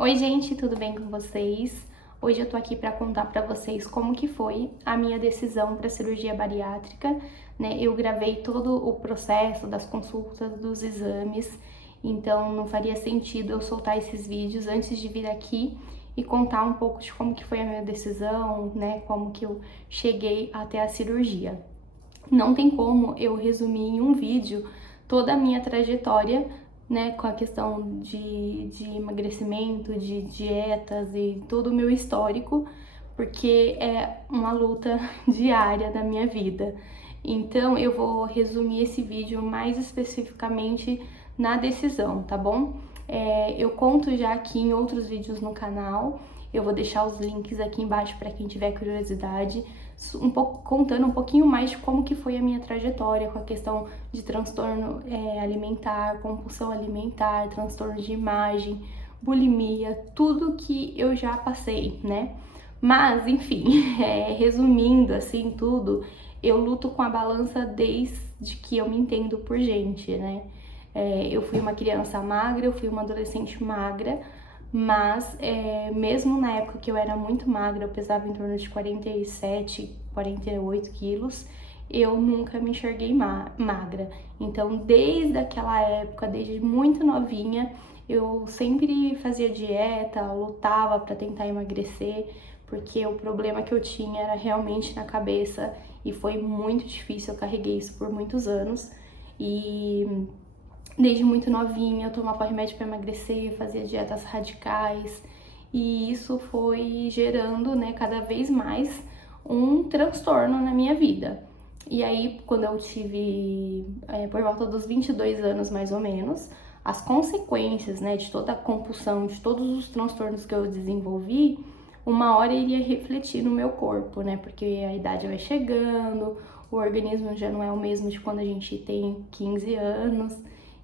Oi, gente, tudo bem com vocês? Hoje eu tô aqui para contar para vocês como que foi a minha decisão para cirurgia bariátrica, né? Eu gravei todo o processo das consultas, dos exames, então não faria sentido eu soltar esses vídeos antes de vir aqui e contar um pouco de como que foi a minha decisão, né? Como que eu cheguei até a cirurgia. Não tem como eu resumir em um vídeo toda a minha trajetória, né, com a questão de emagrecimento, de dietas e todo o meu histórico, porque é uma luta diária da minha vida. Então eu vou resumir esse vídeo mais especificamente na decisão, tá bom? Eu conto já aqui em outros vídeos no canal, eu vou deixar os links aqui embaixo para quem tiver curiosidade, contando um pouquinho mais de como que foi a minha trajetória com a questão de transtorno alimentar, compulsão alimentar, transtorno de imagem, bulimia, tudo que eu já passei, né? Mas, enfim, resumindo assim tudo, eu luto com a balança desde que eu me entendo por gente, né? Eu fui uma criança magra, eu fui uma adolescente magra, mas mesmo na época que eu era muito magra, eu pesava em torno de 47, 48 quilos, eu nunca me enxerguei magra. Então, desde aquela época, desde muito novinha, eu sempre fazia dieta, lutava para tentar emagrecer, porque o problema que eu tinha era realmente na cabeça e foi muito difícil, eu carreguei isso por muitos anos. E desde muito novinha eu tomava remédio para emagrecer, fazia dietas radicais e isso foi gerando, né, cada vez mais um transtorno na minha vida. E aí, quando eu tive por volta dos 22 anos mais ou menos, as consequências, né, de toda a compulsão, de todos os transtornos que eu desenvolvi, uma hora iria refletir no meu corpo, né, porque a idade vai chegando, o organismo já não é o mesmo de quando a gente tem 15 anos.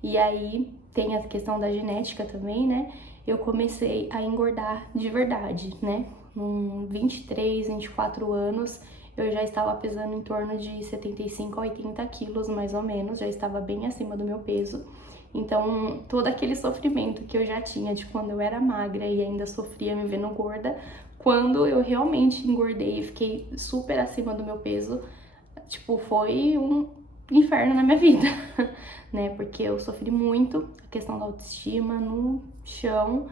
E aí tem a questão da genética também, né? Eu comecei a engordar de verdade, né? Com 23, 24 anos, eu já estava pesando em torno de 75 a 80 quilos, mais ou menos, já estava bem acima do meu peso. Então, todo aquele sofrimento que eu já tinha de quando eu era magra e ainda sofria me vendo gorda, quando eu realmente engordei e fiquei super acima do meu peso, tipo, foi um inferno na minha vida, né? Porque eu sofri muito a questão da autoestima no chão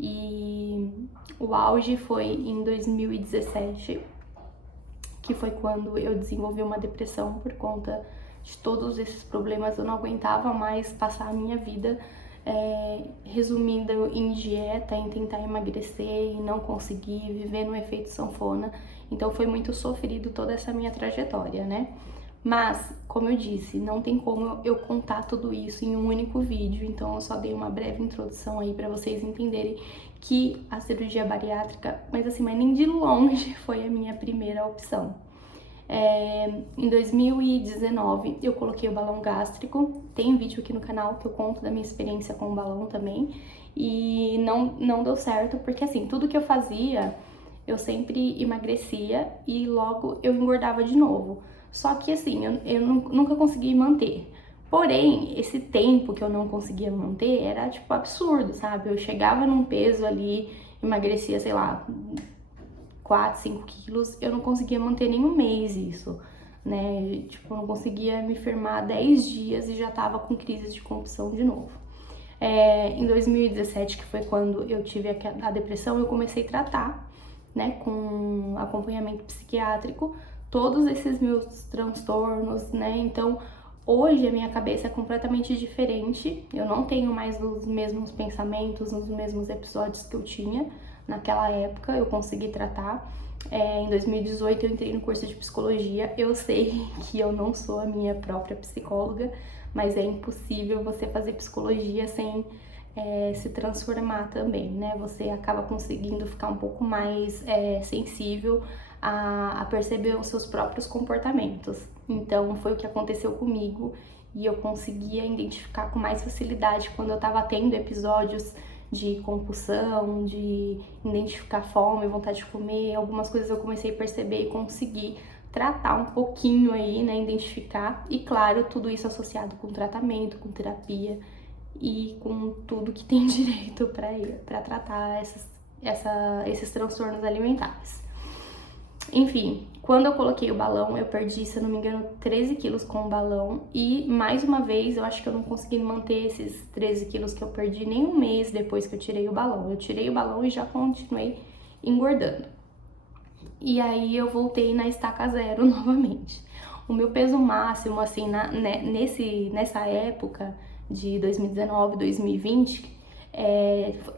e o auge foi em 2017, que foi quando eu desenvolvi uma depressão por conta de todos esses problemas. Eu não aguentava mais passar a minha vida resumindo em dieta, em tentar emagrecer e não conseguir, viver no efeito sanfona. Então foi muito sofrido toda essa minha trajetória, né? Mas, como eu disse, não tem como eu contar tudo isso em um único vídeo, então eu só dei uma breve introdução aí para vocês entenderem que a cirurgia bariátrica, mas assim, mas nem de longe foi a minha primeira opção. Em 2019 eu coloquei o balão gástrico, tem vídeo aqui no canal que eu conto da minha experiência com o balão também, e não deu certo, porque assim, tudo que eu fazia, eu sempre emagrecia e logo eu engordava de novo. Só que assim, eu nunca consegui manter. Porém, esse tempo que eu não conseguia manter era tipo absurdo, sabe? Eu chegava num peso ali, emagrecia, sei lá, 4, 5 quilos, eu não conseguia manter nem um mês isso, né? Tipo, eu não conseguia me firmar 10 dias e já tava com crise de compulsão de novo. Em 2017, que foi quando eu tive a depressão, eu comecei a tratar, né, com acompanhamento psiquiátrico, todos esses meus transtornos, né? Então, hoje a minha cabeça é completamente diferente. Eu não tenho mais os mesmos pensamentos, os mesmos episódios que eu tinha naquela época. Eu consegui tratar. Em 2018 eu entrei no curso de psicologia. Eu sei que eu não sou a minha própria psicóloga, mas é impossível você fazer psicologia sem se transformar também, né? Você acaba conseguindo ficar um pouco mais sensível a perceber os seus próprios comportamentos. Então foi o que aconteceu comigo e eu conseguia identificar com mais facilidade quando eu estava tendo episódios de compulsão, de identificar fome, vontade de comer. Algumas coisas eu comecei a perceber e consegui tratar um pouquinho aí, né, identificar, e claro, tudo isso associado com tratamento, com terapia e com tudo que tem direito para tratar esses transtornos alimentares. Enfim, quando eu coloquei o balão, eu perdi, se eu não me engano, 13 quilos com o balão. E, mais uma vez, eu acho que eu não consegui manter esses 13 quilos que eu perdi nem um mês depois que eu tirei o balão. Eu tirei o balão e já continuei engordando. E aí, eu voltei na estaca zero novamente. O meu peso máximo, assim, nessa época de 2019, 2020,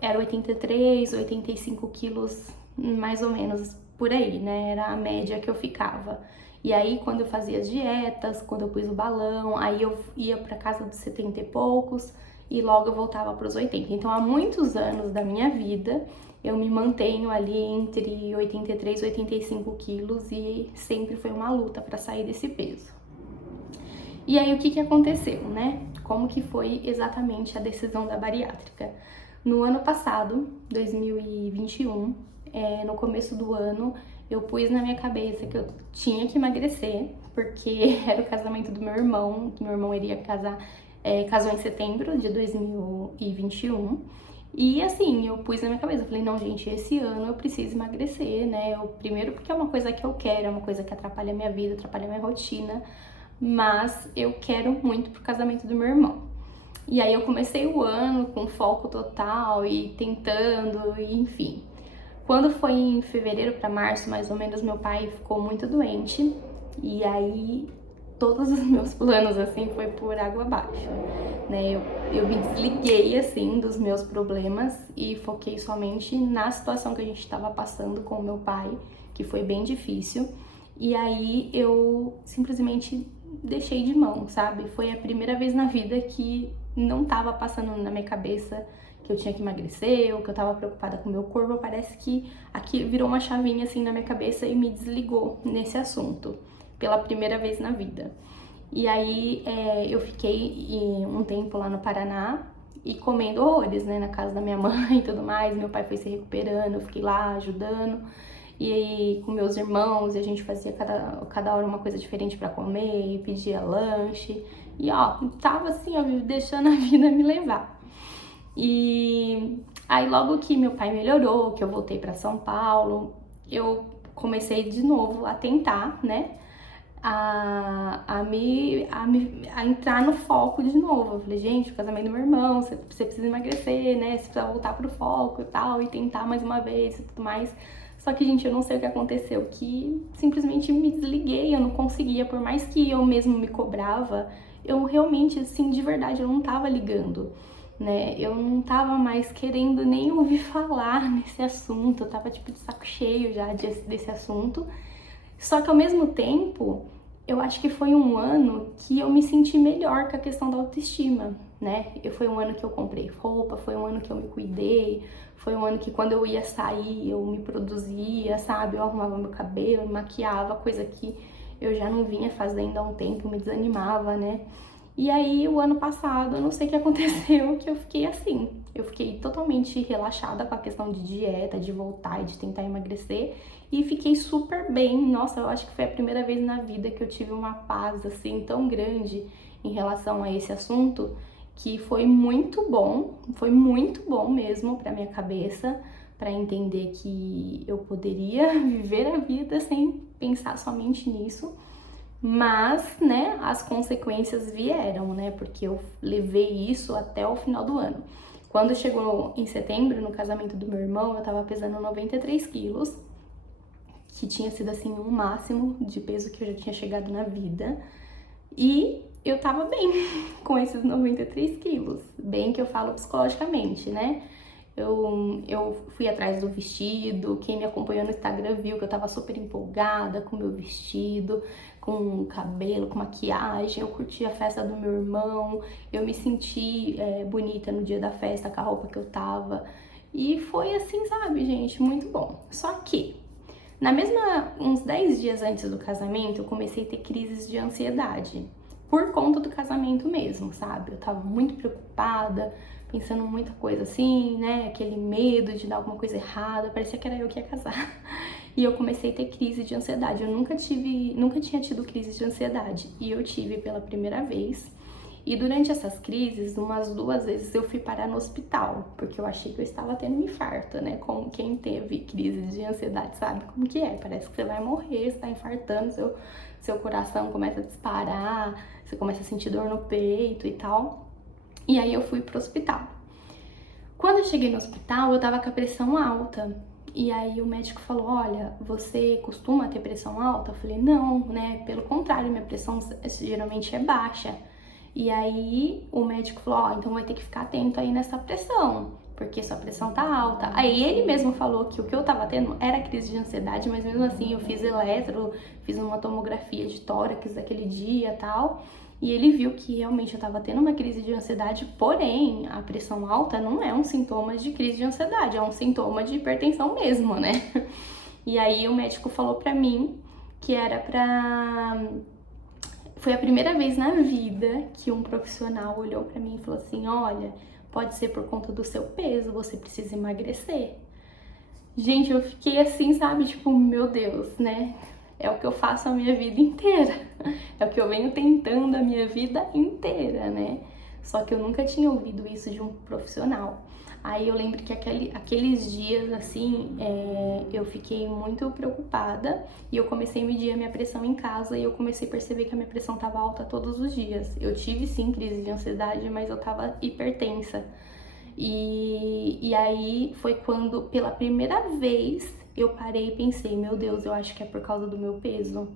era 83, 85 quilos, mais ou menos, por aí, né? Era a média que eu ficava. E aí, quando eu fazia as dietas, quando eu pus o balão, aí eu ia pra casa dos 70 e poucos e logo eu voltava para os 80. Então, há muitos anos da minha vida, eu me mantenho ali entre 83 e 85 quilos e sempre foi uma luta para sair desse peso. E aí, o que aconteceu, né? Como que foi exatamente a decisão da bariátrica? No ano passado, 2021, no começo do ano, eu pus na minha cabeça que eu tinha que emagrecer, porque era o casamento do meu irmão, que meu irmão iria casar, casou em setembro de 2021. E assim, eu pus na minha cabeça, eu falei, não, gente, esse ano eu preciso emagrecer, né? Primeiro porque é uma coisa que eu quero, é uma coisa que atrapalha a minha vida, atrapalha a minha rotina, mas eu quero muito pro casamento do meu irmão. E aí eu comecei o ano com foco total e tentando, e enfim. Quando foi em fevereiro para março, mais ou menos, meu pai ficou muito doente e aí todos os meus planos, assim, foi por água abaixo, né? Eu me desliguei, assim, dos meus problemas e foquei somente na situação que a gente estava passando com o meu pai, que foi bem difícil. E aí eu simplesmente deixei de mão, sabe? Foi a primeira vez na vida que não tava passando na minha cabeça que eu tinha que emagrecer ou que eu tava preocupada com o meu corpo. Parece que aqui virou uma chavinha assim na minha cabeça e me desligou nesse assunto pela primeira vez na vida. E aí eu fiquei um tempo lá no Paraná e comendo horrores, né, na casa da minha mãe e tudo mais. Meu pai foi se recuperando, eu fiquei lá ajudando. E aí, com meus irmãos, a gente fazia cada hora uma coisa diferente pra comer, e pedia lanche. E ó, tava assim, ó, deixando a vida me levar. E aí, logo que meu pai melhorou, que eu voltei pra São Paulo, eu comecei de novo a tentar, né, a entrar no foco de novo. Eu falei, gente, o casamento do meu irmão, você precisa emagrecer, né, você precisa voltar pro foco e tal, e tentar mais uma vez e tudo mais. Só que, gente, eu não sei o que aconteceu, que simplesmente me desliguei, eu não conseguia, por mais que eu mesmo me cobrava, eu realmente, assim, de verdade, eu não tava ligando, né? Eu não tava mais querendo nem ouvir falar nesse assunto, eu tava, tipo, de saco cheio já desse assunto. Só que, ao mesmo tempo, eu acho que foi um ano que eu me senti melhor com a questão da autoestima, né? Foi um ano que eu comprei roupa, foi um ano que eu me cuidei, foi um ano que quando eu ia sair eu me produzia, sabe? Eu arrumava meu cabelo, me maquiava, coisa que eu já não vinha fazendo há um tempo, me desanimava, né? E aí, o ano passado, eu não sei o que aconteceu, que eu fiquei assim. Eu fiquei totalmente relaxada com a questão de dieta, de voltar e de tentar emagrecer. E fiquei super bem. Nossa, eu acho que foi a primeira vez na vida que eu tive uma paz, assim, tão grande em relação a esse assunto, que foi muito bom mesmo pra minha cabeça, pra entender que eu poderia viver a vida sem pensar somente nisso. Mas, né, as consequências vieram, né, porque eu levei isso até o final do ano. Quando chegou em setembro, no casamento do meu irmão, eu tava pesando 93 quilos, que tinha sido, assim, o máximo de peso que eu já tinha chegado na vida. E eu tava bem com esses 93 quilos, bem que eu falo psicologicamente, né? Eu fui atrás do vestido, quem me acompanhou no Instagram viu que eu tava super empolgada com o meu vestido, com o cabelo, com maquiagem, eu curti a festa do meu irmão, eu me senti bonita no dia da festa com a roupa que eu tava. E foi assim, sabe, gente, muito bom. Só que, uns 10 dias antes do casamento, eu comecei a ter crises de ansiedade. Por conta do casamento mesmo, sabe? Eu tava muito preocupada, pensando muita coisa assim, né? Aquele medo de dar alguma coisa errada, parecia que era eu que ia casar. E eu comecei a ter crise de ansiedade. Eu nunca tinha tido crise de ansiedade. E eu tive pela primeira vez. E durante essas crises, umas 2 vezes eu fui parar no hospital, porque eu achei que eu estava tendo um infarto, né? Como quem teve crise de ansiedade sabe como que é. Parece que você vai morrer, você tá infartando, seu coração começa a disparar, você começa a sentir dor no peito e tal. E aí eu fui pro hospital. Quando eu cheguei no hospital, eu tava com a pressão alta. E aí o médico falou, olha, você costuma ter pressão alta? Eu falei, não, né? Pelo contrário, minha pressão geralmente é baixa. E aí o médico falou, ó, então vai ter que ficar atento aí nessa pressão, porque sua pressão tá alta. Aí ele mesmo falou que o que eu tava tendo era crise de ansiedade, mas mesmo assim eu fiz eletro, fiz uma tomografia de tórax daquele dia e tal. E ele viu que realmente eu tava tendo uma crise de ansiedade, porém, a pressão alta não é um sintoma de crise de ansiedade, é um sintoma de hipertensão mesmo, né? E aí o médico falou pra mim que era pra... Foi a primeira vez na vida que um profissional olhou pra mim e falou assim, olha, pode ser por conta do seu peso, você precisa emagrecer. Gente, eu fiquei assim, sabe, tipo, meu Deus, né? É o que eu faço a minha vida inteira. É o que eu venho tentando a minha vida inteira, né? Só que eu nunca tinha ouvido isso de um profissional. Aí eu lembro que aqueles dias, assim, eu fiquei muito preocupada e eu comecei a medir a minha pressão em casa e eu comecei a perceber que a minha pressão estava alta todos os dias. Eu tive, sim, crise de ansiedade, mas eu estava hipertensa. E aí foi quando, pela primeira vez, eu parei e pensei, meu Deus, eu acho que é por causa do meu peso.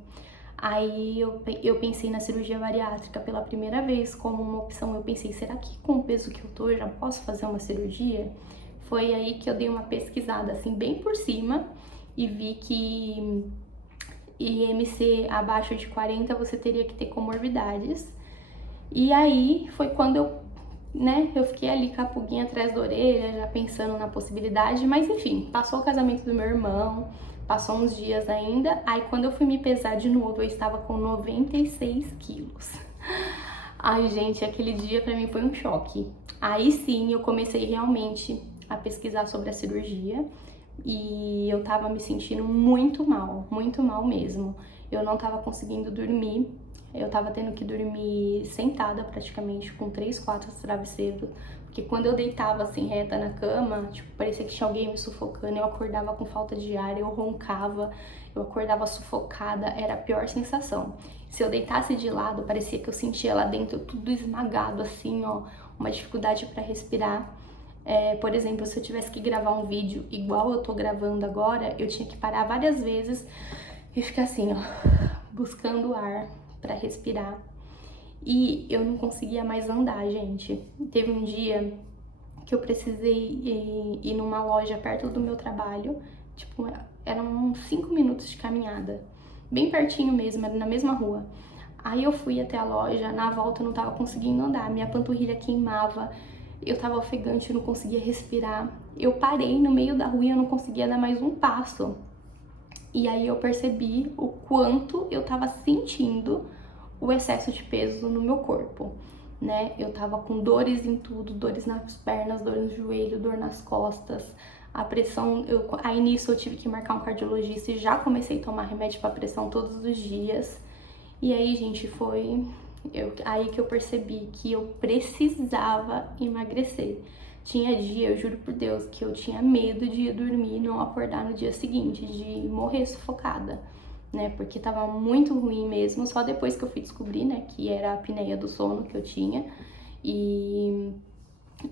Aí eu pensei na cirurgia bariátrica pela primeira vez como uma opção. Eu pensei, será que com o peso que eu tô eu já posso fazer uma cirurgia? Foi aí que eu dei uma pesquisada assim bem por cima e vi que IMC abaixo de 40 você teria que ter comorbidades. E aí foi quando eu fiquei ali com a pulguinha atrás da orelha, já pensando na possibilidade, mas enfim, passou o casamento do meu irmão, passou uns dias ainda, aí quando eu fui me pesar de novo, eu estava com 96 quilos. Ai, gente, aquele dia pra mim foi um choque. Aí sim, eu comecei realmente a pesquisar sobre a cirurgia e eu tava me sentindo muito mal mesmo. Eu não tava conseguindo dormir, eu tava tendo que dormir sentada praticamente, com 3, 4 travesseiros, porque quando eu deitava assim reta na cama, tipo, parecia que tinha alguém me sufocando, eu acordava com falta de ar, eu roncava, eu acordava sufocada, era a pior sensação. Se eu deitasse de lado, parecia que eu sentia lá dentro tudo esmagado assim, ó, uma dificuldade para respirar. Por exemplo, se eu tivesse que gravar um vídeo igual eu tô gravando agora, eu tinha que parar várias vezes e ficar assim, ó, buscando ar para respirar. E eu não conseguia mais andar, gente. Teve um dia que eu precisei ir numa loja perto do meu trabalho, tipo, eram uns 5 minutos de caminhada, bem pertinho mesmo, era na mesma rua. Aí eu fui até a loja, na volta eu não tava conseguindo andar, minha panturrilha queimava, eu tava ofegante, eu não conseguia respirar. Eu parei no meio da rua e eu não conseguia dar mais um passo. E aí eu percebi o quanto eu tava sentindo o excesso de peso no meu corpo, né? Eu tava com dores em tudo, dores nas pernas, dor no joelho, dor nas costas, a pressão, aí nisso eu tive que marcar um cardiologista e já comecei a tomar remédio para pressão todos os dias. E aí, gente, foi aí que eu percebi que eu precisava emagrecer. Tinha dia, eu juro por Deus, que eu tinha medo de ir dormir e não acordar no dia seguinte, de morrer sufocada, né? Porque tava muito ruim mesmo, só depois que eu fui descobrir, né, que era a apneia do sono que eu tinha. E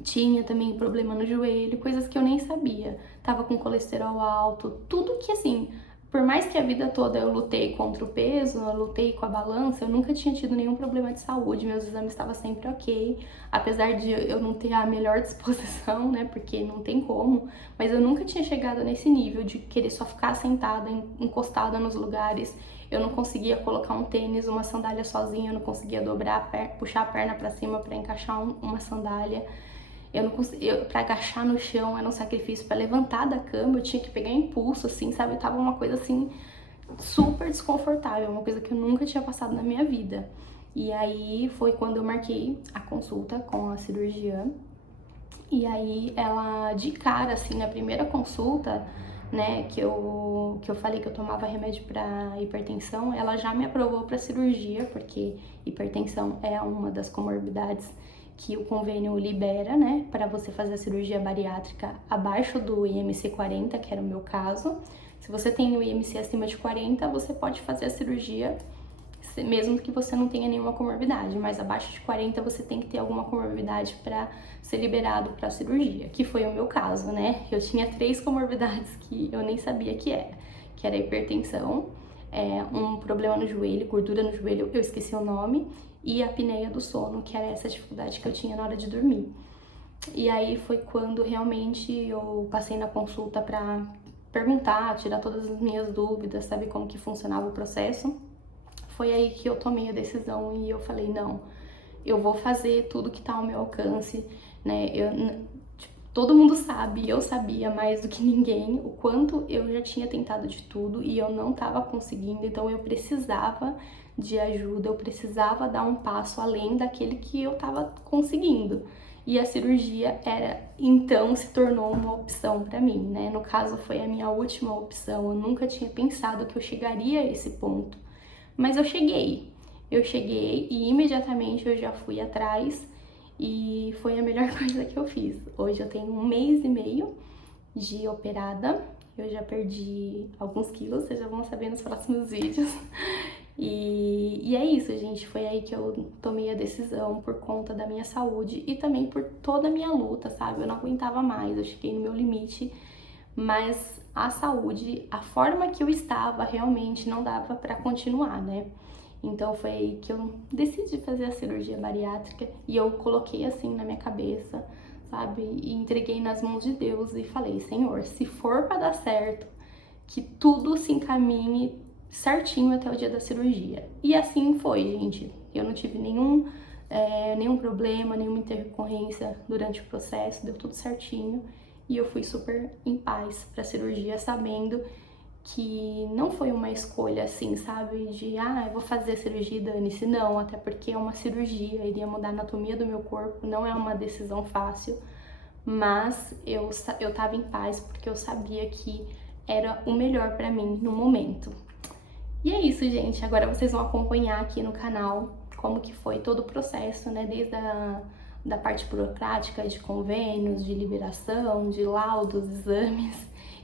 tinha também problema no joelho, coisas que eu nem sabia. Tava com colesterol alto, tudo que assim, por mais que a vida toda eu lutei contra o peso, eu lutei com a balança, eu nunca tinha tido nenhum problema de saúde, meus exames estavam sempre ok, apesar de eu não ter a melhor disposição, né, porque não tem como, mas eu nunca tinha chegado nesse nível de querer só ficar sentada, encostada nos lugares. Eu não conseguia colocar um tênis, uma sandália sozinha, eu não conseguia dobrar, puxar a perna pra cima pra encaixar uma sandália. Eu não conseguia, pra agachar no chão era um sacrifício, pra levantar da cama eu tinha que pegar impulso, assim, sabe? Eu tava uma coisa assim, super desconfortável, uma coisa que eu nunca tinha passado na minha vida. E aí foi quando eu marquei a consulta com a cirurgiã. E aí ela, de cara, assim, na primeira consulta, né, que eu falei que eu tomava remédio para hipertensão, ela já me aprovou para cirurgia, porque hipertensão é uma das comorbidades que o convênio libera, né, para você fazer a cirurgia bariátrica abaixo do IMC 40, que era o meu caso. Se você tem o IMC acima de 40, você pode fazer a cirurgia mesmo que você não tenha nenhuma comorbidade, mas abaixo de 40 você tem que ter alguma comorbidade para ser liberado para cirurgia, que foi o meu caso, né? Eu tinha 3 comorbidades que eu nem sabia que era hipertensão, um problema no joelho, gordura no joelho, eu esqueci o nome, e a apneia do sono, que era essa dificuldade que eu tinha na hora de dormir. E aí foi quando realmente eu passei na consulta para perguntar, tirar todas as minhas dúvidas, saber como que funcionava o processo. Foi aí que eu tomei a decisão e eu falei, não, eu vou fazer tudo que tá ao meu alcance, né? Todo mundo sabe, eu sabia mais do que ninguém o quanto eu já tinha tentado de tudo e eu não tava conseguindo, então eu precisava de ajuda, eu precisava dar um passo além daquele que eu tava conseguindo. E a cirurgia então se tornou uma opção para mim, né? No caso foi a minha última opção, eu nunca tinha pensado que eu chegaria a esse ponto. Mas eu cheguei e imediatamente eu já fui atrás e foi a melhor coisa que eu fiz. Hoje eu tenho 1 mês e meio de operada, eu já perdi alguns quilos, vocês já vão saber nos próximos vídeos. E é isso, gente, foi aí que eu tomei a decisão por conta da minha saúde e também por toda a minha luta, sabe? Eu não aguentava mais, eu cheguei no meu limite, mas a saúde, a forma que eu estava, realmente não dava para continuar, né? Então foi aí que eu decidi fazer a cirurgia bariátrica e eu coloquei assim na minha cabeça, sabe? E entreguei nas mãos de Deus e falei, Senhor, se for para dar certo, que tudo se encaminhe certinho até o dia da cirurgia. E assim foi, gente. Eu não tive nenhum problema, nenhuma intercorrência durante o processo, deu tudo certinho. E eu fui super em paz pra cirurgia, sabendo que não foi uma escolha assim, sabe? De, eu vou fazer a cirurgia e dane-se. Não, até porque é uma cirurgia, iria mudar a anatomia do meu corpo, não é uma decisão fácil. Mas eu tava em paz porque eu sabia que era o melhor pra mim no momento. E é isso, gente. Agora vocês vão acompanhar aqui no canal como que foi todo o processo, né? Desde da parte burocrática, de convênios, de liberação, de laudos, exames.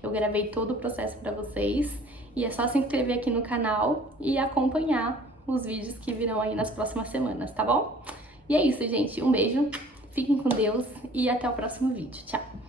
Eu gravei todo o processo para vocês e é só se inscrever aqui no canal e acompanhar os vídeos que virão aí nas próximas semanas, tá bom? E é isso, gente. Um beijo, fiquem com Deus e até o próximo vídeo. Tchau!